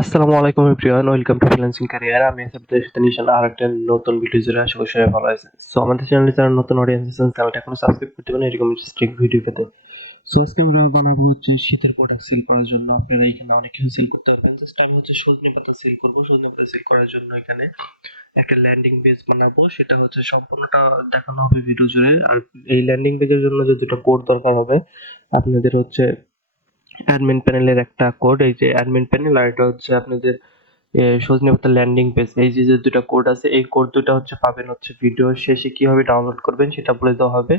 আসসালামু আলাইকুম everyone, welcome to freelancing career আমি আপনাদের সাথে নিশান আর একটা নতুন ভিডিও জুড়ে করি সবাই ভালো আছে সো আমাদের চ্যানেলে যারা নতুন অডিয়েন্স আছেন চ্যানেলটা এখনও সাবস্ক্রাইব করতে পারেন, এরকম স্ট্রিক ভিডিও পেতে। সো আজকে আমরা বানাবো হচ্ছে শীতের প্রোডাক্ট সেল করার জন্য। আপনারা এখানে অনেক কিছু সেল করতে পারবেন। জাস্ট আমি হচ্ছে সজনে পাতা সেল করব। সজনে পাতা সেল করার জন্য এখানে একটা ল্যান্ডিং পেজ বানাবো। সেটা হচ্ছে সম্পূর্ণটা দেখানো হবে ভিডিও জুড়ে। আর এই ল্যান্ডিং পেজের জন্য যে দুটো কোড দরকার হবে, আপনাদের হচ্ছে অ্যাডমিন প্যানেলের একটা কোড এই যে অ্যাডমিন প্যানেল আর এটা হচ্ছে আপনাদের সজনে পাতা ল্যান্ডিং পেজ এই যে যে দুটো কোড আছে, এই কোড দুটো হচ্ছে পাবেন হচ্ছে ভিডিও শেষে কীভাবে ডাউনলোড করবেন সেটা বলে দেওয়া হবে।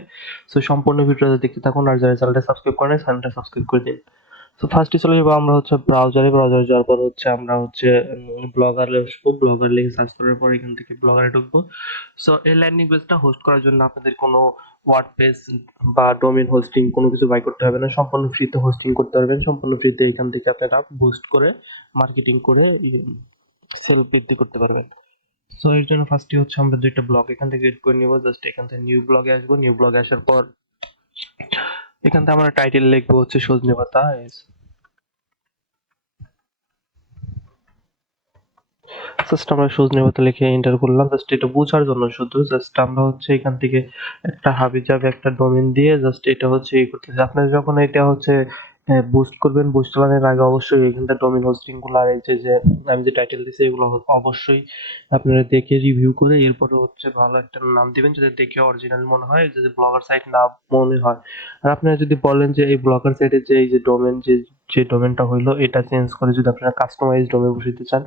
সো সম্পূর্ণ ভিডিওটা দেখতে থাকুন, আর যারা চ্যানেলটা সাবস্ক্রাইব করেন চ্যানেলটা সাবস্ক্রাইব করে দিন। সো ফার্স্টে চলে যাব আমরা হচ্ছে ব্রাউজারে ব্রাউজারে যাওয়ার পর হচ্ছে আমরা হচ্ছে ব্লগারে আসব ব্লগার লিখে সার্চ করার পর এখান থেকে ব্লগারে ঢুকবো। সো এই ল্যান্ডিং পেজটা হোস্ট করার জন্য আপনাদের কোনো ওয়ার্ড ওয়ার্ডপ্রেস বা ডোমেন হোস্টিং কোনো কিছু বাই করতে হবে না। সম্পূর্ণ ফ্রিতে হোস্টিং করতে পারবেন। সম্পূর্ণ ফ্রিতে এখান থেকে আপনারা বুস্ট করে মার্কেটিং করে সেল বৃদ্ধি করতে পারবেন। সো এর জন্য ফার্স্টে হচ্ছে আমরা দুইটা ব্লগ এখান থেকে এড করে নিব। জাস্ট এখান থেকে নিউ ব্লগে আসব। নিউ ব্লগে আসার পর এখান থেকে আমরা টাইটেল লিখব হচ্ছে সজনে পাতা জাস্ট আমরা সজনে পাতা লিখে এন্টার করলাম জাস্ট এটা বোঝার জন্য শুধু জাস্ট আমরা হচ্ছে এখান থেকে একটা হাবি যাবে একটা ডোমেন দিয়ে জাস্ট এটা হচ্ছে এই করতেছি। আপনারা যখন এটা হচ্ছে বুস্ট করবেন বুস্ট চালানোর আগে অবশ্যই এখানটা ডোমেন হোস্টিংগুলো আর এই যে আমি যে টাইটেল দিছি এগুলো অবশ্যই আপনারা দেখে রিভিউ করে এরপরে হচ্ছে ভালো একটা নাম দিবেন যদি দেখে অরিজিনাল মনে হয়, যদি ব্লগার সাইট না মনে হয়। আর আপনারা যদি বলেন যে এই ব্লগার সাইটে যে, এই যে ডোমেন যে যে ডোমেনটা হইল, এটা চেঞ্জ করে যদি আপনারা কাস্টমাইজ ডোমেন বসাইতে চান,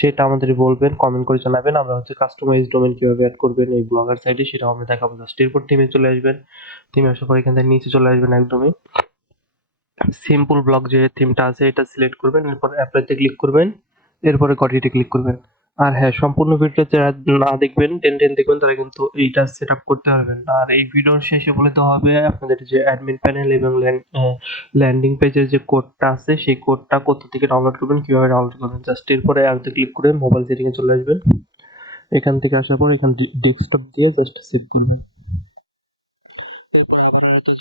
সেটা আমাদের বলবেন কমেন্ট করে জানাবেন, আমরা হচ্ছে কাস্টমাইজ ডোমেন কীভাবে অ্যাড করবেন এই ব্লগার সাইটে সেটা আমরা দেখাবো। জাস্ট এরপর টিমে চলে আসবেন টিমে আসার পর এখান থেকে নিচে চলে আসবেন একদমই। সিম্পল ব্লক যে থিমটা আছে, এটা সিলেক্ট করবেন, এরপর অ্যাপ্লাইতে ক্লিক করবেন, এরপরে গটিতে ক্লিক করবেন। আর হ্যাঁ সম্পূর্ণ ভিডিও যারা না দেখবেন, টেন টেন দেখবেন তারা কিন্তু এইটা সেট আপ করতে পারবেন। আর এই ভিডিওর শেষে বলে দেওয়া হবে আপনাদের যে অ্যাডমিন প্যানেল এবং ল্যান্ডিং পেজের যে কোডটা আছে, সেই কোডটা কোথা থেকে ডাউনলোড করবেন, কীভাবে ডাউনলোড করবেন জাস্ট এরপরে অ্যাপতে ক্লিক করে মোবাইল সেটিংয়ে চলে আসবেন। এখান থেকে আসার পর এখান ডেস্কটপ দিয়ে জাস্ট সেভ করবেন। এরপর আবার এটা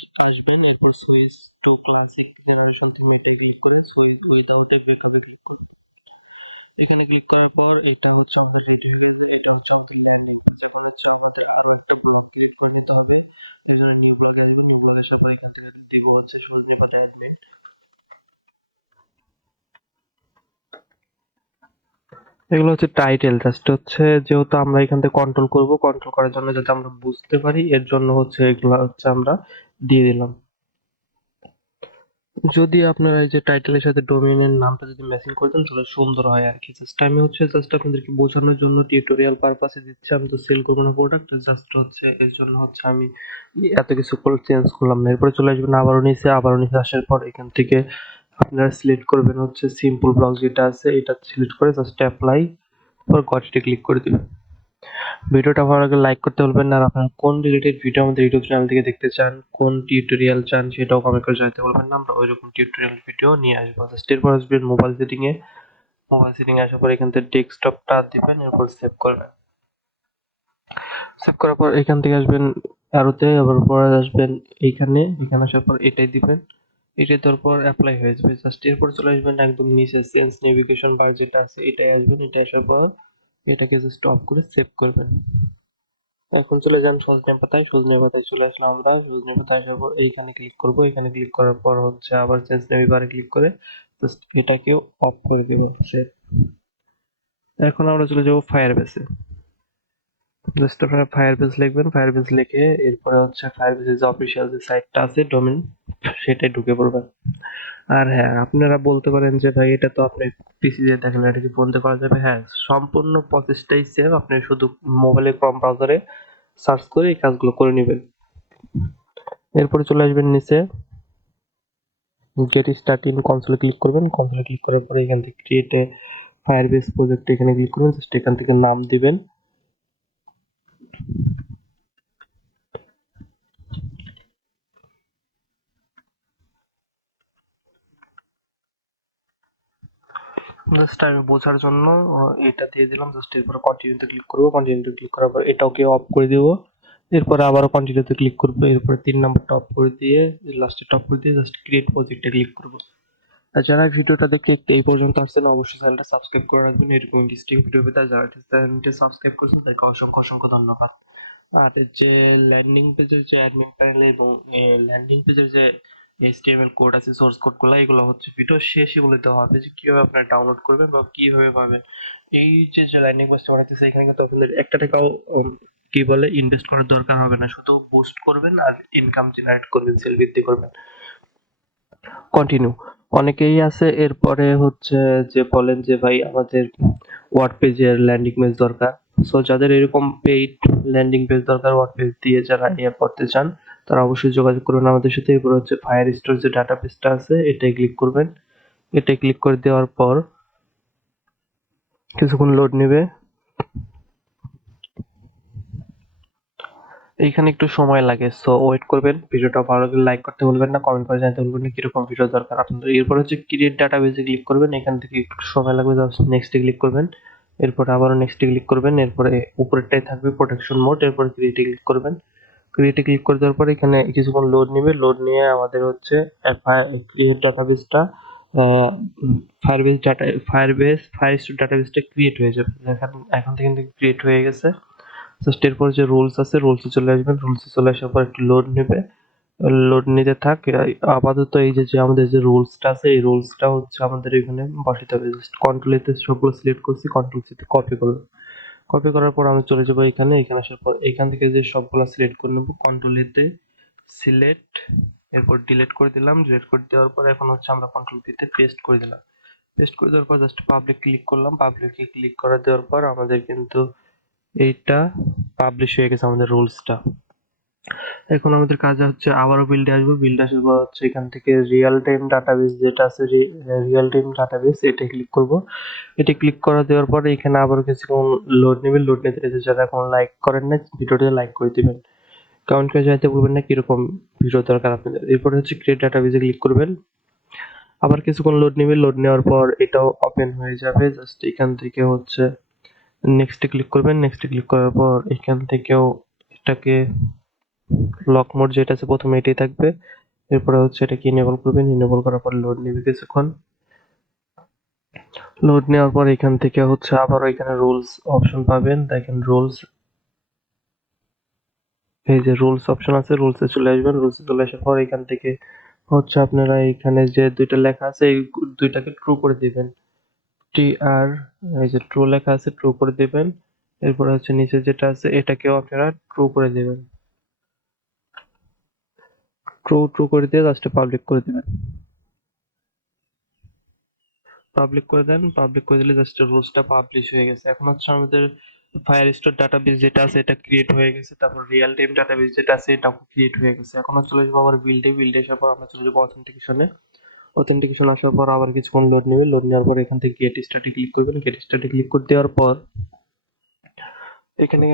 এরপর সুইচ টু ক্লাসিক জেনারেশন তুমি এটা ক্লিক করে সুইচ উইদাউট এ ব্যাকআপে ক্লিক করুন। এখানে ক্লিক করার পর এটা হচ্ছে আমাদের রিটার্ন এটা হচ্ছে আমাদের ল্যান্ডিং এখন হচ্ছে আমাদের আরও একটা ব্লগ ক্রিয়েট করে নিতে হবে। এর জন্য নিউ ব্লগে আসবেন নিউ ব্লগে আসার পর এখান থেকে দিব হচ্ছে সজনে পাতা অ্যাডমিন এগুলো হচ্ছে টাইটেল জাস্ট হচ্ছে যেহেতু আমরা এখান থেকে কন্ট্রোল করব কন্ট্রোল করার জন্য যাতে আমরা বুঝতে পারি, এর জন্য হচ্ছে এগুলো হচ্ছে আমরা দিয়ে দিলাম। যদি আপনারা এই যে টাইটেলের সাথে ডোমেইনের নামটা যদি ম্যাচিং করে দেন, তাহলে সুন্দর হয় আর কি। জাস্ট আমি হচ্ছে জাস্ট আপনাদেরকে বোঝানোর জন্য টিউটোরিয়াল পারপাসে দিচ্ছি, আমি তো সেল করব না প্রোডাক্ট জাস্ট হচ্ছে এর জন্য হচ্ছে আমি এত কিছু করে চেঞ্জ করলাম না। এরপরে চলে আসবেন আবারও নিচে আবারও নিচে আসার পর এখান থেকে আপনারা সিলেক্ট করবেন হচ্ছে সিম্পল ব্লক যেটা আছে, এটা সিলেক্ট করে জাস্ট অ্যাপ্লাই পর গটে ক্লিক করে দিবেন। ভিডিওটা ভালো লাগলে লাইক করতে ভুলবেন না। আর আপনারা কোন রিলেটেড ভিডিও আমাদের ইউটিউব চ্যানেল থেকে দেখতে চান, কোন টিউটোরিয়াল চান, সেটাও কমেন্ট করে জানাতে বলবেন না। আমরা ওইরকম টিউটোরিয়াল ভিডিও নিয়ে আসব। জাস্ট এরপর আসবেন মোবাইল সেটিংয়ে মোবাইল সেটিং আসার পর এখান থেকে ডেস্কটপটা দিবেন, এরপর সেভ করবেন। সেভ করার পর এখান থেকে আসবেন অ্যারোতে আবার পরে আসবেন এইখানে। এখানে আসার পর এটাই দিবেন। এটাই দেওয়ার পর অ্যাপ্লাই হয়ে যাবে। জাস্ট এরপর চলে আসবেন একদম নিচে সেন্স নেভিগেশন বার যেটা আছে, এটাই আসবেন, এটা আসার পর এটাকে জাস্ট অফ করে সেভ করবেন। এখন চলে যান সজনে পাতায় সজনে পাতায় চলে আসলাম আমরা। সজনে পাতায় আসার পর এইখানে ক্লিক করব, এখানে ক্লিক করার পর হচ্ছে আবার চেঞ্জ নেভিবারে ক্লিক করে জাস্ট এটাকে অফ করে দেব। এখন আমরা চলে যাব ফায়ার বেসে জাস্ট আপনারা ফায়ার বেস লিখবেন। ফায়ার বেস লিখে এরপরে হচ্ছে ফায়ার বেসের যে অফিসিয়াল যে সাইটটা আছে ডোমেন সেটাই ঢুকে পড়বেন। আর হ্যাঁ আপনারা বলতে পারেন যে ভাই, এটা তো আপনি পিসি দিয়ে দেখেন, এটা কি ফোনতে করা যাবে? হ্যাঁ সম্পূর্ণ প্রসেসটাই সেম আপনি শুধু মোবাইলে ক্রম ব্রাউজারে সার্চ করে এই কাজগুলো করে নেবেন। এরপরে চলে আসবেন নিচে। গেট স্টার্ট ইন কনসোলে ক্লিক করবেন। কনসোলে ক্লিক করার পরে এখান থেকে ক্রিয়েট এ ফায়ারবেস প্রজেক্ট এখানে ক্লিক করবেন। জাস্ট এখান থেকে নাম দিবেন। জাস্ট আমি বোঝার জন্য এটা দিয়ে দিলাম জাস্ট এরপরে কন্টিনিউতে ক্লিক করব কন্টিনিউতে ক্লিক করার পর এটাকে অফ করে দিব। এরপরে আবারও কন্টিনিউতে ক্লিক করব, এরপরে তিন নাম্বারটা অফ করে দিয়ে লাস্টে টপ করে দিয়ে জাস্ট ক্রিয়েট প্রজেক্টে ক্লিক করব। আর যারা ভিডিওটা দেখে এই পর্যন্ত আসছেন, অবশ্যই চ্যানেলটা সাবস্ক্রাইব করে রাখবেন। এরকম ইন্টারেস্টিং ভিডিও পেতে যারা চ্যানেলটা সাবস্ক্রাইব করেছেন, তাদেরকে অসংখ্য অসংখ্য ধন্যবাদ। আর যে ল্যান্ডিং পেজের যে অ্যাডমিন প্যানেল এবং ল্যান্ডিং পেজের যে এইচটিএমএল কোড আছে সোর্স কোডগুলো এগুলো হচ্ছে ভিডিও শেষে বলে দেওয়া হবে যে কীভাবে আপনারা ডাউনলোড করবেন বা কীভাবে পাবেন। এই যে যে ল্যান্ডিং পেজটা বানাইতেছে এখানে কিন্তু আপনাদের একটা টাকাও কি বলে ইনভেস্ট করার দরকার হবে না। শুধু বুস্ট করবেন আর ইনকাম জেনারেট করবেন সেল বৃদ্ধি করবেন। কন্টিনিউ অনেকেই আছে, এরপরে হচ্ছে যে বলেন যে ভাই আমাদের ওয়ার্ড পেজের ল্যান্ডিং পেজ দরকার। সো যাদের এরকম পেইড ল্যান্ডিং পেজ দরকার ওয়ার্ড পেজ দিয়ে যারা ইয়ে করতে চান তারা অবশ্যই যোগাযোগ করবেন আমাদের সাথে। এরপর হচ্ছে ফায়ার স্টোর যে ডাটা পেজটা আছে এটাই ক্লিক করবেন। এটাই ক্লিক করে দেওয়ার পর কিছুক্ষণ লোড নেবে। এইখানে একটু সময় লাগে সো ওয়েট করবেন। ভিডিওটা ভালো লাগলে লাইক করতে ভুলবেন না কমেন্ট করে জানাতে ভুলবেন না, কীরকম ভিডিও দরকার আপনাদের। এরপর হচ্ছে ক্রিয়েট ডাটা ডাটাবেসে ক্লিক করবেন, এখান থেকে একটু সময় লাগবে নেক্সটে ক্লিক করবেন। এরপর আবারও নেক্সটে ক্লিক করবেন, এরপরে উপরেরটাই থাকবে প্রোটেকশন মোড এরপর ক্রিয়েটে ক্লিক করবেন। ক্রিয়েটে ক্লিক করে দেওয়ার পর এখানে কিছুক্ষণ লোড নেবে। লোড নিয়ে আমাদের হচ্ছে ডাটাবেসটা ফায়ারবেস ডাটা ফায়ারবেস ফায়ার ডাটাবেসটা ক্রিয়েট হয়ে যাবে। এখন এখন থেকে কিন্তু ক্রিয়েট হয়ে গেছে। জাস্ট এরপর যে রুলস আছে রুলসে চলে আসবেন। রুলসে চলে আসার পর একটু লোড নেবে। লোড নিতে থাক। আপাতত এই যে যে আমাদের যে রুলসটা আছে, এই রুলসটা হচ্ছে আমাদের এখানে বসাতে হবে। জাস্ট কন্ট্রোল এতে সবগুলো সিলেক্ট করছি কন্ট্রোল সিতে কপি করলাম। কপি করার পর আমি চলে যাব এখানে। এখানে আসার পর এখান থেকে যে সবগুলো সিলেক্ট করে নেব কন্ট্রোল এতে সিলেক্ট এরপর ডিলিট করে দিলাম। ডিলিট করে দেওয়ার পর এখন হচ্ছে আমরা কন্ট্রোল পিতে পেস্ট করে দিলাম। পেস্ট করে দেওয়ার পর জাস্ট পাবলিক ক্লিক করলাম। পাবলিকে ক্লিক করে দেওয়ার পর আমাদের কিন্তু এইটা পাবলিশ হয়ে গেছে আমাদের রুলসটা এখন আমাদের কাজ হচ্ছে আবারও বিল্ডে আসব। বিল্ডে আসার পর হচ্ছে এখান থেকে রিয়েল টাইম ডাটাবেস যেটা আছে রিয়েল টাইম ডাটাবেস এটা ক্লিক করব। এটা ক্লিক করা দেওয়ার পর এখানে আবারও কিছুক্ষণ লোড নেবে লোড নিতে নিতে যারা এখন লাইক করেন না ভিডিওটা লাইক করে দিবেন। কমেন্ট করে জানাতে বলবেন না, কীরকম ভিডিও দরকার আপনাদের। এরপরে হচ্ছে ক্রিয়েট ডাটাবেসে ক্লিক করবেন। আবার কিছুক্ষণ লোড নেবে লোড নেওয়ার পর এটাও ওপেন হয়ে যাবে। জাস্ট এখান থেকে হচ্ছে নেক্সটে ক্লিক করবেন। নেক্সটে ক্লিক করার পর এখান থেকেও এটাকে লক মোড যেটা আছে প্রথমে এটাই থাকবে। এরপরে হচ্ছে এটাকে ইনেবল করবেন ইনেবল করার পর লোড নেবে কিছুক্ষণ। লোড নেওয়ার পর এখান থেকে হচ্ছে আবার এখানে রুলস অপশন পাবেন। দেখেন রুলস এই যে রুলস অপশন আছে রুলসে চলে আসবেন। রুলসে চলে আসার পর এখান থেকে হচ্ছে আপনারা এখানে যে দুইটা লেখা আছে, এই দুইটাকে ট্রু করে দিবেন। টি আর এই যে ট্রু লেখা আছে ট্রু করে দিবেন। এরপরে হচ্ছে নিচে যেটা আছে, এটাকেও আপনারা ট্রু করে দিবেন। ট্রু ট্রু করে দিয়ে জাস্ট পাবলিক করে দিবেন। পাবলিক করে দেন পাবলিক করে দিলে জাস্ট রুলসটা পাবলিশ হয়ে গেছে। এখন হচ্ছে আমাদের ফায়ার স্টোর ডাটাবেস যেটা আছে এটা ক্রিয়েট হয়ে গেছে, তারপর রিয়েল টাইম ডাটাবেস যেটা আছে এটাও ক্রিয়েট হয়ে গেছে। এখন চলে যাব আবার বিল্ডে বিল্ডে আসার পর আমরা চলে যাব অথেন্টিকেশনে অথেন্টিকেশন আসার পর আবার কিছুক্ষণ লোড নেবে। লোড নেওয়ার পর এখান থেকে গেট স্টার্টে ক্লিক করবেন। গেট স্টার্টে ক্লিক করে দেওয়ার পর এখানে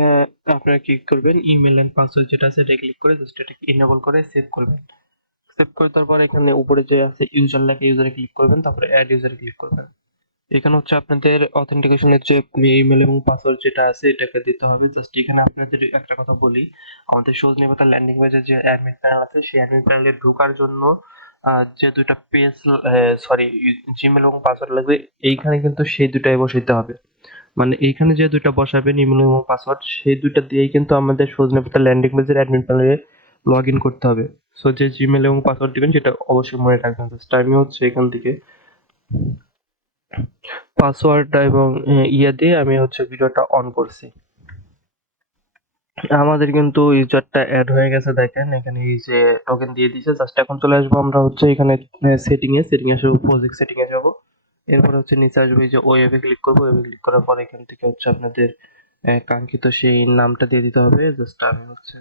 আপনারা ক্লিক করবেন ইমেল এন্ড পাসওয়ার্ড যেটা আছে, এটা ক্লিক করে জাস্ট এটাকে ইনেবল করে সেভ করবেন। সেভ করে তারপর এখানে উপরে যে আছে ইউজার লেখা ইউজারে ক্লিক করবেন, তারপরে অ্যাড ইউজারে ক্লিক করবেন। এখানে হচ্ছে আপনাদের অথেন্টিকেশনের যে ইমেল এবং পাসওয়ার্ড যেটা আছে, এটাকে দিতে হবে। জাস্ট এখানে আপনাদের একটা কথা বলি, আমাদের সজনে পাতা ল্যান্ডিং পেজের যে অ্যাডমিন প্যানেল আছে, সেই অ্যাডমিন প্যানেলে ঢোকার জন্য যে দুইটা পেজ সরি জিমেল এবং পাসওয়ার্ড লাগবে, এইখানে কিন্তু সেই দুটাই বসাইতে হবে। মানে এইখানে যে দুইটা বসাবেন ইমেল এবং পাসওয়ার্ড সেই দুইটা দিয়েই কিন্তু আমাদের সজনে পাতা ল্যান্ডিং পেজের অ্যাডমিন প্যানেলে লগ ইন করতে হবে। সো যে জিমেল এবং পাসওয়ার্ড দিবেন, সেটা অবশ্যই মনে রাখবেন। জাস্ট হচ্ছে এখান থেকে। পাসওয়ার্ড এবং ইয়ে দিয়ে আমি হচ্ছে ভিডিওটা অন করছি। আমাদের কিন্তু ইউজারটা অ্যাড হয়ে গেছে, দেখেন। এখানে এই যে টোকেন দিয়ে দিয়েছে জাস্ট এখন চলে আসব আমরা হচ্ছে এখানে সেটিং এ। সেটিং এ আসব সেটিং এ যাব। এরপর হচ্ছে নিচে আসবে যে ওয়েবে ক্লিক করব ওয়েবে ক্লিক করার পর এখান থেকে হচ্ছে আপনাদের কাঙ্ক্ষিত সেই নামটা দিয়ে দিতে হবে জাস্ট আমি হচ্ছে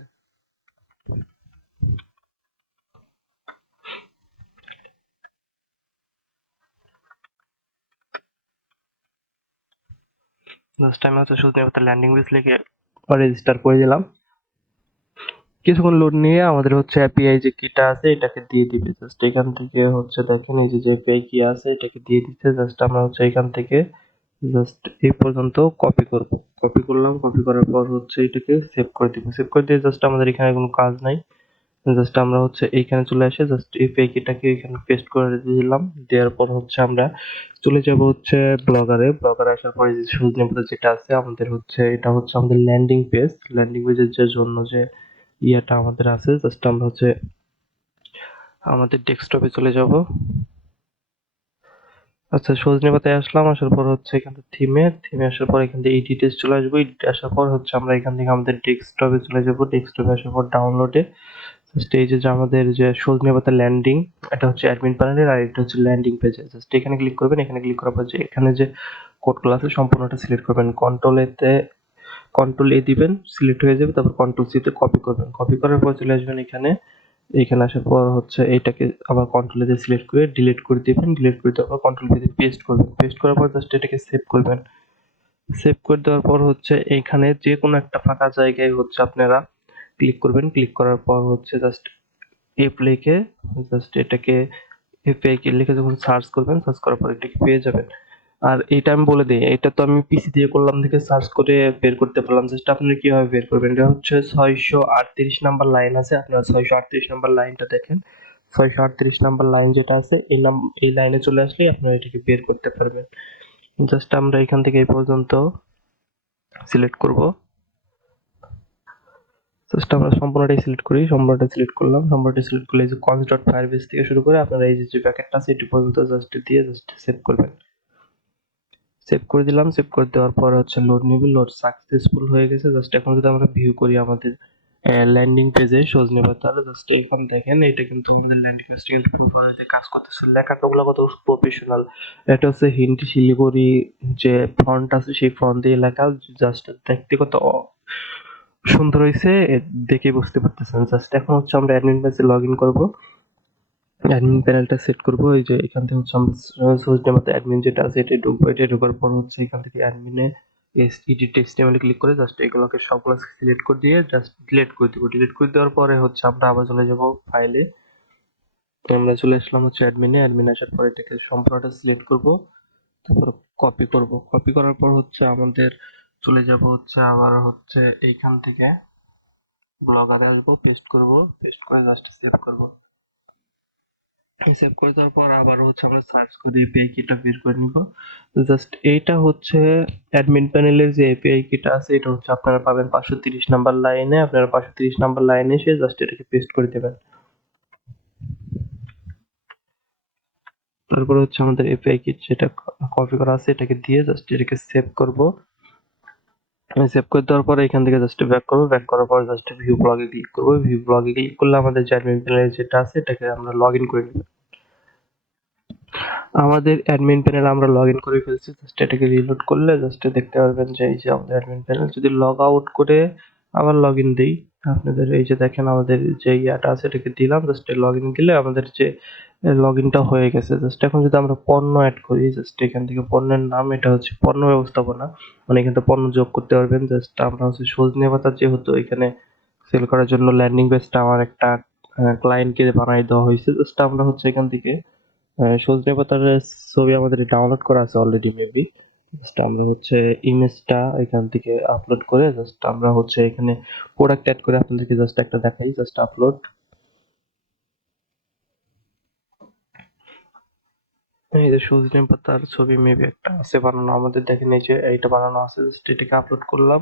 জাস্ট আমি হচ্ছে শুধু ল্যান্ডিং পেজ লিখে রেজিস্টার করে দিলাম। কিছুক্ষণ লোড নিয়ে আমাদের হচ্ছে এপিআই যে কিটা আছে, এটাকে দিয়ে দিবে। জাস্ট এখান থেকে হচ্ছে দেখেন, এই যে যে এপিআই কি আছে, এটাকে দিয়ে দিচ্ছে। জাস্ট আমরা হচ্ছে এখান থেকে জাস্ট এই পর্যন্ত কপি করব। কপি করলাম কপি করার পর হচ্ছে এটাকে সেভ করে দিব। সেভ করে দিয়ে জাস্ট আমাদের এখানে কোনো কাজ নাই। জাস্ট আমরা হচ্ছে এইখানে চলে আসে জাস্ট এই পেকিটাকে এখানে পেস্ট করে দিলাম। দেওয়ার পর হচ্ছে আমরা চলে যাব হচ্ছে ব্লগারে। ব্লগারে আসার পরে যে সূচনা যেটা আছে, আমাদের হচ্ছে এটা হচ্ছে আমাদের ল্যান্ডিং পেজ ল্যান্ডিং পেজের যে জন্য যে ইয়াটা আমাদের আছে। জাস্ট আমরা হচ্ছে আমাদের ডেস্কটপে চলে যাব। আচ্ছা সজনে আসলাম, আসার পর হচ্ছে এখান থেকে থিমে থিমে আসার পর এখান থেকে এডিটে চলে আসব। এডিটে আসার পর হচ্ছে আমরা এখান থেকে আমাদের ডেস্কটপে চলে যাব। ডেস্কটপে আসার পর ডাউনলোডে জাস্ট এই যে আমাদের যে সজনে ল্যান্ডিং এটা হচ্ছে অ্যাডমিন প্যানেলের আর এটা হচ্ছে ল্যান্ডিং পেজে জাস্ট এখানে ক্লিক করবেন, এখানে ক্লিক করার পর যে এখানে যে কোডগুলো আছে, সম্পূর্ণটা সিলেক্ট করবেন। কন্ট্রোল এতে কন্ট্রোল এ দিবেন সিলেক্ট হয়ে যাবে, তারপর কন্ট্রোল সি তে কপি করবেন। কপি করার পর চলে আসবেন এখানে। এখানে আসার পর হচ্ছে এটাকে আবার কন্ট্রোল এ সিলেক্ট করে ডিলিট করে দিবেন। ডিলিট করে দেওয়ার পর কন্ট্রোল ভি দিয়ে পেস্ট করবেন। পেস্ট করার পর জাস্ট এটাকে সেভ করবেন। সেভ করে দেওয়ার পর হচ্ছে এইখানে যে কোনো একটা ফাঁকা জায়গায় হচ্ছে আপনারা ক্লিক করবেন। ক্লিক করার পর হচ্ছে জাস্ট এপ লিখে জাস্ট এটাকে এপিআই লিখে যখন সার্চ করবেন সার্চ করার পর এটাকে পেয়ে যাবেন। আর এটা আমি বলে দিই, এটা তো আমি পিসি দিয়ে করলাম থেকে সার্চ করে বের করতে পারলাম। জাস্ট আপনারা কীভাবে বের করবেন? এটা হচ্ছে ছয়শো আটত্রিশ নাম্বার লাইন আছে। আপনারা ছয়শো আটত্রিশ নাম্বার লাইনটা দেখেন। ছয়শো আটত্রিশ নাম্বার লাইন যেটা আছে, এই নাম, এই লাইনে চলে আসলেই আপনারা এটাকে বের করতে পারবেন। জাস্ট আমরা এখান থেকে এই পর্যন্ত সিলেক্ট করব। জাস্ট আমরা সম্পূর্ণটাই সিলেক্ট করি, সম্পূর্ণটা সিলেক্ট করলাম। সম্পূর্ণটা সিলেক্ট করলে এই যে কনস ডট ফায়ারবেস থেকে শুরু করে আপনারা এই যে প্যাকেটটা আছে, এটি পর্যন্ত জাস্ট দিয়ে জাস্ট সেভ করবেন। সেভ করে দিলাম সেভ করে দেওয়ার পর হচ্ছে লোড নেবে লোড সাকসেসফুল হয়ে গেছে। জাস্ট এখন যদি আমরা ভিউ করি আমাদের ল্যান্ডিং পেজে সোজ নেবে পাতার জাস্ট এখান দেখেন, এটা কিন্তু আমাদের ল্যান্ডিং পেজটা কিন্তু কাজ করতেছে। লেখাটাগুলো কত প্রফেশনাল এটা হচ্ছে হিন্দি শিলিগুড়ি যে ফন্ট আছে, সেই ফন্ট দিয়ে লেখা জাস্ট দেখতে কত সুন্দর হয়েছে দেখে বুঝতে পারতেছেন। জাস্ট এখন হচ্ছে আমরা অ্যাডমিন পেজে লগ ইন করব। অ্যাডমিন প্যানেলটা সেট করব, এই যে এখান থেকে হচ্ছে আমরা সোর্স মতো অ্যাডমিন যেটা আছে, এটা ঢুকবো, এটা ঢোকার পর হচ্ছে এখান থেকে অ্যাডমিনে ইডি এডিট টেক্সটিএমএল ক্লিক করে জাস্ট এগুলোকে সবগুলো সিলেক্ট করে দিয়ে জাস্ট ডিলিট করে দিব। ডিলিট করে দেওয়ার পরে হচ্ছে আমরা আবার চলে যাব ফাইলে আমরা চলে আসলাম হচ্ছে অ্যাডমিনে অ্যাডমিন আসার পর এটাকে সম্পূর্ণটা সিলেক্ট করব, তারপর কপি করব। কপি করার পর হচ্ছে আমাদের চলে যাব হচ্ছে আবার হচ্ছে এইখান থেকে ব্লগ ব্লগারে আসব পেস্ট করব পেস্ট করে জাস্ট সেভ করব। সেভ করে দেওয়ার পর আবার হচ্ছে আমরা সার্চ করে এপিআই কিটা বের করে নিব। জাস্ট এইটা হচ্ছে অ্যাডমিন প্যানেলের যে এপিআই কিটা আছে, এটা হচ্ছে আপনারা পাবেন পাঁচশো তিরিশ নাম্বার লাইনে আপনারা পাঁচশো তিরিশ নাম্বার লাইনে এসে জাস্ট এটাকে পেস্ট করে দেবেন। তারপর হচ্ছে আমাদের এপিআই কিট যেটা কপি করা আছে, এটাকে দিয়ে জাস্ট এটাকে সেভ করব। সেভ করে দেওয়ার পরে এখান থেকে জাস্ট ব্যাক করব। ব্যাক করার পর জাস্ট ভিউ ব্লগে ক্লিক করব। ভিউ ব্লগে ক্লিক করলে আমাদের অ্যাডমিন প্যানেল যেটা আছে, এটাকে আমরা লগ ইন করে নেব। আমাদের অ্যাডমিন প্যানেল আমরা লগ ইন করে ফেলছি। জাস্ট এটাকে রিলোড করলে জাস্ট দেখতে পারবেন যে এই যে আমাদের অ্যাডমিন প্যানেল যদি লগ আউট করে আবার লগ ইন দিই। আপনাদের এই যে দেখেন আমাদের যে ইয়াটা আছে, এটাকে দিলাম জাস্ট লগ ইন দিলে আমাদের যে লগ ইনটা হয়ে গেছে। জাস্ট এখন যদি আমরা পণ্য অ্যাড করি জাস্ট এখান থেকে পণ্যের নাম, এটা হচ্ছে পণ্য ব্যবস্থাপনা। মানে এখান থেকে পণ্য যোগ করতে পারবেন। জাস্ট আমরা হচ্ছে সজনে পাতা যেহেতু এখানে সেল করার জন্য ল্যান্ডিং পেজটা আমার একটা ক্লায়েন্টকে বানাই দেওয়া হয়েছে। জাস্ট আমরা হচ্ছে এখান থেকে সজনে পাতার ছবি আমাদের ডাউনলোড করা আছে অলরেডি মেবি জাস্ট আমরা হচ্ছে ইমেজটা এখান থেকে আপলোড করে জাস্ট আমরা হচ্ছে এখানে প্রোডাক্ট অ্যাড করে আপনাদেরকে জাস্ট একটা দেখাই জাস্ট আপলোড এই যে সজনে পাতার ছবি মেবি একটা আছে বানানো, আমাদের দেখেন এই যে এইটা বানানো আছে জাস্ট এটাকে আপলোড করলাম।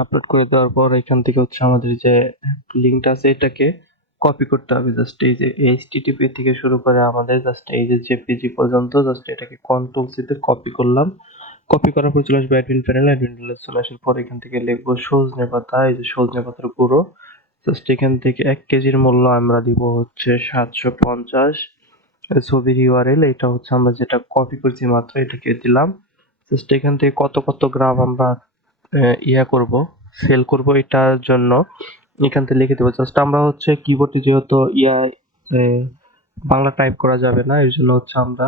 আপলোড করে দেওয়ার পর এখান থেকে হচ্ছে আমাদের যে লিঙ্কটা আছে এটাকে কপি করতে হবে জাস্ট এই যে এইচটিটিপি থেকে শুরু করে আমাদের জাস্ট এই যে জেপিজি পর্যন্ত জাস্ট এটাকে কন্ট্রোল সি তে কপি করলাম। কপি করার পর চলে আসবে অ্যাডমিন প্যানেল অ্যাডমিন প্যানেলে চলে আসার পর এখান থেকে লিখব সজনে পাতা, এই যে সজনে পাতার গুঁড়ো। জাস্ট এখান থেকে এক কেজির মূল্য আমরা দিব হচ্ছে সাতশো পঞ্চাশ। ছবির ইউআরএল এটা হচ্ছে আমরা যেটা কপি করছি মাত্র, এটাকে দিলাম। জাস্ট এখান থেকে কত কত গ্রাম আমরা ইয়া করব সেল করব এটার জন্য। এখান থেকে লিখে দেবো। জাস্ট আমরা হচ্ছে কিবোর্ডে যেহেতু ইয়া বাংলা টাইপ করা যাবে না এর জন্য হচ্ছে আমরা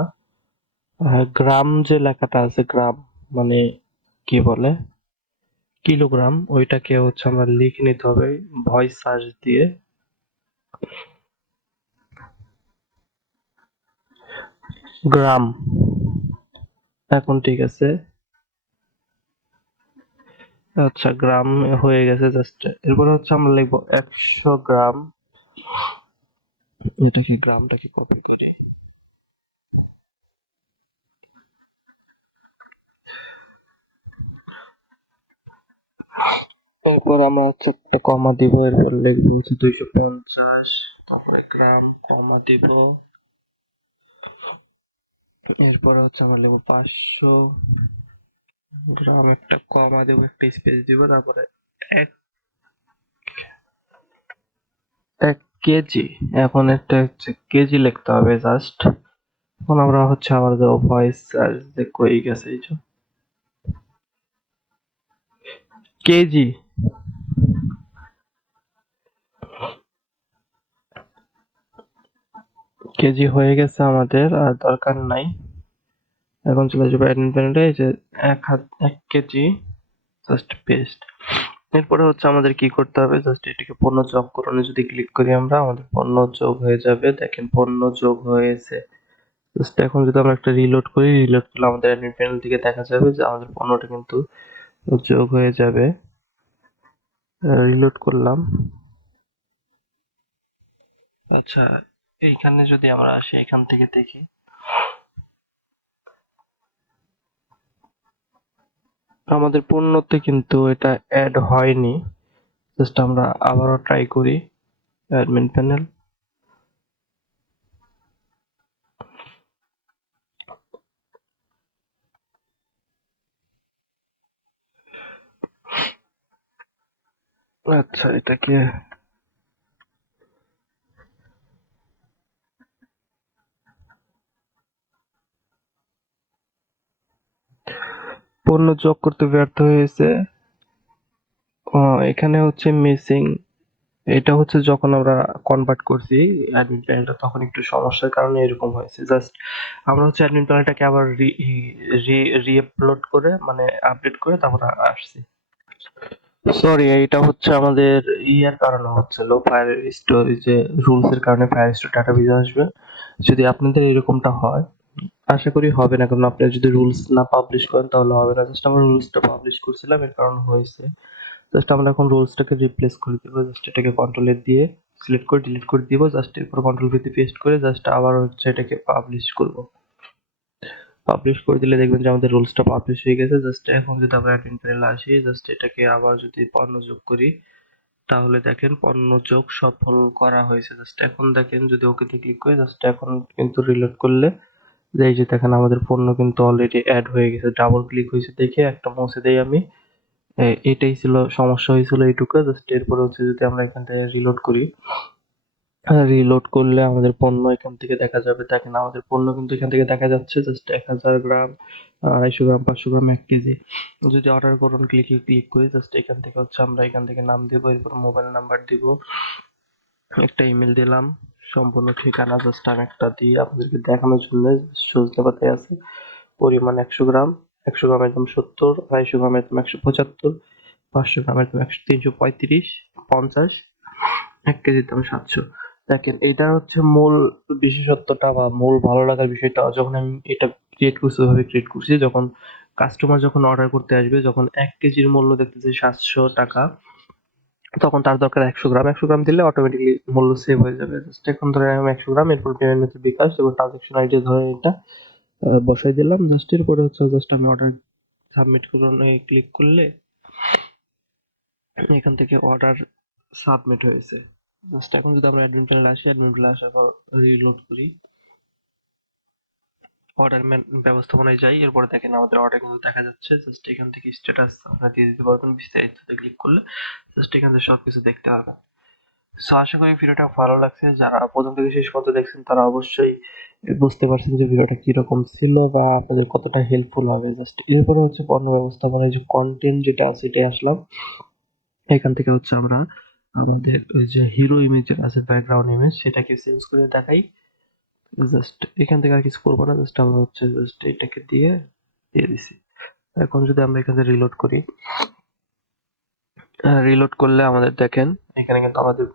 গ্রাম যে লেখাটা আছে গ্রাম মানে কি বলে? কিলোগ্রাম ওইটাকে হচ্ছে আমরা লিখে নিতে হবে ভয়েস সার্চ দিয়ে। গ্রাম এখন ঠিক আছে। আচ্ছা গ্রাম হয়ে গেছে জাস্ট এরপরে হচ্ছে আমরা লিখব একশো গ্রাম। এটাকে গ্রামটাকে কপি করি। এরপর আমরা হচ্ছে একটা কমা দিব, এরপর লিখব হচ্ছে দুইশো পঞ্চাশ। তারপরে গ্রাম কমা দিব। এরপরে হচ্ছে আমরা লিখব পাঁচশো। গ্রাম একটা কমা দেবো, একটা স্পেস দিব, তারপরে এক এক কেজি। এখন একটা হচ্ছে কেজি লিখতে হবে জাস্ট এখন আমরা হচ্ছে আবার দেবো ভয়েস সার্চ যে কই গেছে এই যে। কেজি। কেজি হয়ে গেছে আমাদের আর দরকার নাই। এখন চলে যাব অ্যাডমিন প্যানেলে এই যে এক হাত, এক কেজি জাস্ট পেস্ট এরপরে হচ্ছে আমাদের কি করতে হবে? জাস্ট এটিকে পণ্য যোগকরণে যদি ক্লিক করি আমরা, আমাদের পণ্য যোগ হয়ে যাবে। দেখেন, পণ্য যোগ হয়েছে। জাস্ট এখন যদি আমরা একটা রিলোড করি রিলোড করলে আমাদের অ্যাডমিন প্যানেল থেকে দেখা যাবে যে আমাদের পণ্যটা কিন্তু যোগ হয়ে যাবে। রিলোড করলাম। আচ্ছা এইখানে যদি আমরা আসি, এখান থেকে দেখি। আমাদের পণ্যতে কিন্তু এটা অ্যাড হয়নি। জাস্ট আমরা আবারও ট্রাই করি অ্যাডমিন প্যানেল আচ্ছা এটাকে পণ্য যোগ করতে ব্যর্থ হয়েছে। এখানে হচ্ছে মিসিং এটা হচ্ছে যখন আমরা কনভার্ট করছি অ্যাডমিন প্যানেলটা তখন একটু সমস্যার কারণে এরকম হয়েছে। জাস্ট আমরা হচ্ছে অ্যাডমিন প্যানেলটাকে আবার রি রি আপলোড করে মানে আপডেট করে তারপর আসছি। সরি এটা হচ্ছে আমাদের ইয়ার কারণে হচ্ছিল ফায়ার স্টোরেজে রুলস এর কারণে ফায়ার স্টোর ডাটা ভিজা আসবে। যদি আপনাদের এরকমটা হয় আশা করি হবে না, কারণ আপনি যদি রুলস না পাবলিশ করেন তাহলে হবে না। জাস্ট আমরা রুলসটা পাবলিশ করছিলাম, এর কারণ হয়েছে। জাস্ট আমরা এখন রুলসটাকে রিপ্লেস করে দিব জাস্ট এটাকে কন্ট্রোল দিয়ে সিলেক্ট করে ডিলিট করে দিব জাস্ট এরপর কন্ট্রোল ভিতে পেস্ট করে জাস্ট আবার হচ্ছে এটাকে পাবলিশ করব। পাবলিশ করে দিলে দেখবেন যে আমাদের রুলসটা পাবলিশ হয়ে গেছে। জাস্ট এখন যদি আমরা অ্যাডমিন প্যানেলে আসি জাস্ট এটাকে আবার যদি পণ্য যোগ করি, তাহলে দেখেন পণ্য যোগ সফল করা হয়েছে। জাস্ট এখন দেখেন যদি ওকেতে ক্লিক করি জাস্ট এখন কিন্তু রিলোড করলে এই যে দেখেন আমাদের পণ্য কিন্তু অলরেডি অ্যাড হয়ে গেছে ডাবল ক্লিক হয়েছে দেখে একটা মুছে দেই আমি। এটাই ছিল সমস্যা হয়েছিল এইটুকু জাস্ট এরপরে হচ্ছে যদি আমরা এখান থেকে রিলোড করি রিলোড করলে আমাদের পণ্য এখান থেকে দেখা যাবে। দেখেন আমাদের পণ্য কিন্তু এখান থেকে দেখা যাচ্ছে জাস্ট এক হাজার গ্রাম, আড়াইশো গ্রাম, পাঁচশো গ্রাম, এক কেজি। যদি অর্ডার করুন ক্লিকে ক্লিক করি জাস্ট এখান থেকে হচ্ছে আমরা এখান থেকে নাম দেবো, এরপর মোবাইল নাম্বার দিব। একটা ইমেল দিলাম। সম্পূর্ণ ঠিকানা জাস্ট আমি একটা দিয়ে আপনাদেরকে দেখানোর জন্য সজনে পাতায় আছে। পরিমাণ একশো গ্রাম, একশো গ্রামের দাম সত্তর, আড়াইশো গ্রামের দাম একশো পঁচাত্তর, পাঁচশো গ্রামের দাম একশো, তিনশো পঁয়ত্রিশ, পঞ্চাশ, এক কেজির দাম সাতশো। দেখেন এটা হচ্ছে মূল বিশেষত্বটা বা মূল ভালো লাগার বিষয়টা যখন আমি এটা ক্রিয়েট করছি ওইভাবে ক্রিয়েট করছি, যখন কাস্টমার যখন অর্ডার করতে আসবে, যখন এক কেজির মূল্য দেখতেছে সাতশো টাকা তখন তার দরকার একশো গ্রাম একশো গ্রাম দিলে অটোমেটিকলি মূল্য সেভ হয়ে যাবে। জাস্ট এখন ধরে আমি একশো গ্রাম, এরপর পেমেন্ট মেথড বিকাশ এবং ট্রানজাকশন আইডি ধরে এটা বসাই দিলাম। জাস্ট এরপরে হচ্ছে জাস্ট আমি অর্ডার সাবমিট করুন ক্লিক করলে এখান থেকে অর্ডার সাবমিট হয়েছে। জাস্ট এখন যদি আমরা অ্যাডমিন প্যানেলে আসি অ্যাডমিন প্যানেলে আসার পর রিলোড করি। অর্ডার ব্যবস্থাপনায় যাই, এরপরে দেখেন আমাদের অর্ডার কিন্তু দেখা যাচ্ছে জাস্ট এখান থেকে স্ট্যাটাস আপনারা দিয়ে দিতে পারবেন বিস্তারিততে ক্লিক করলে জাস্ট এখান থেকে সবকিছু দেখতে পারবেন সো আশা করি ভিডিওটা ভালো লাগছে। যারা প্রথম থেকে শেষ পর্যন্ত দেখছেন, তারা অবশ্যই বুঝতে পারছেন যে ভিডিওটা কীরকম ছিল বা আপনাদের কতটা হেল্পফুল হবে। জাস্ট এরপরে হচ্ছে পণ্য ব্যবস্থাপনায় যে কন্টেন্ট যেটা আছে, এটাই আসলাম। এখান থেকে হচ্ছে আমরা আমাদের ওই যে হিরো ইমেজের আছে ব্যাকগ্রাউন্ড ইমেজ সেটাকে চেঞ্জ করে দেখাই। জাস্ট এখান থেকে আর কিছু করব না জাস্ট আমরা হচ্ছে জাস্ট এটাকে দিয়ে দিয়ে দিছি। এখন যদি আমরা এখান থেকে রিলোড করি রিলোড করলে আমাদের দেখেন, এখানে কিন্তু আমাদের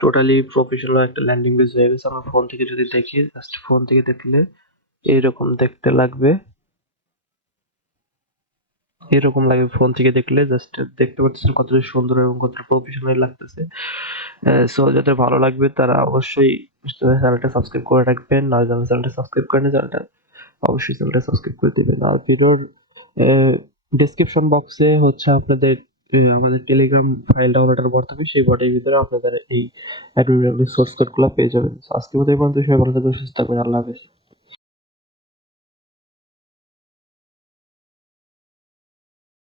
টোটালি প্রফেশনাল একটা ল্যান্ডিং পেজ হয়ে গেছে। আমরা ফোন থেকে যদি দেখি জাস্ট ফোন থেকে দেখলে এইরকম দেখতে লাগবে। এরকম লাগে ফোন থেকে দেখলে জাস্ট দেখতে পাচ্ছেন কতটা সুন্দর এবং কতটা প্রফেশনাল লাগতেছে। সো যাদের ভালো লাগবে তারা অবশ্যই চ্যানেলটা সাবস্ক্রাইব করে রাখবেন আর যারা চ্যানেলটা সাবস্ক্রাইব করেন চ্যানেলটা অবশ্যই চ্যানেলটা সাবস্ক্রাইব করে দিবেন। আর ভিডিওর ডেসক্রিপশন বক্সে হচ্ছে আপনাদের আমাদের টেলিগ্রাম ফাইল ডাউনলোডের বর্তমানে সেই বটের ভিতরে আপনাদের এই অ্যাডমিন সোর্স কোডগুলো পেয়ে যাবেন। So, আজকের মতো এই পর্যন্ত সবাই ভালো থাকবেন সুস্থ থাকবেন আল্লাহ হাফেজ।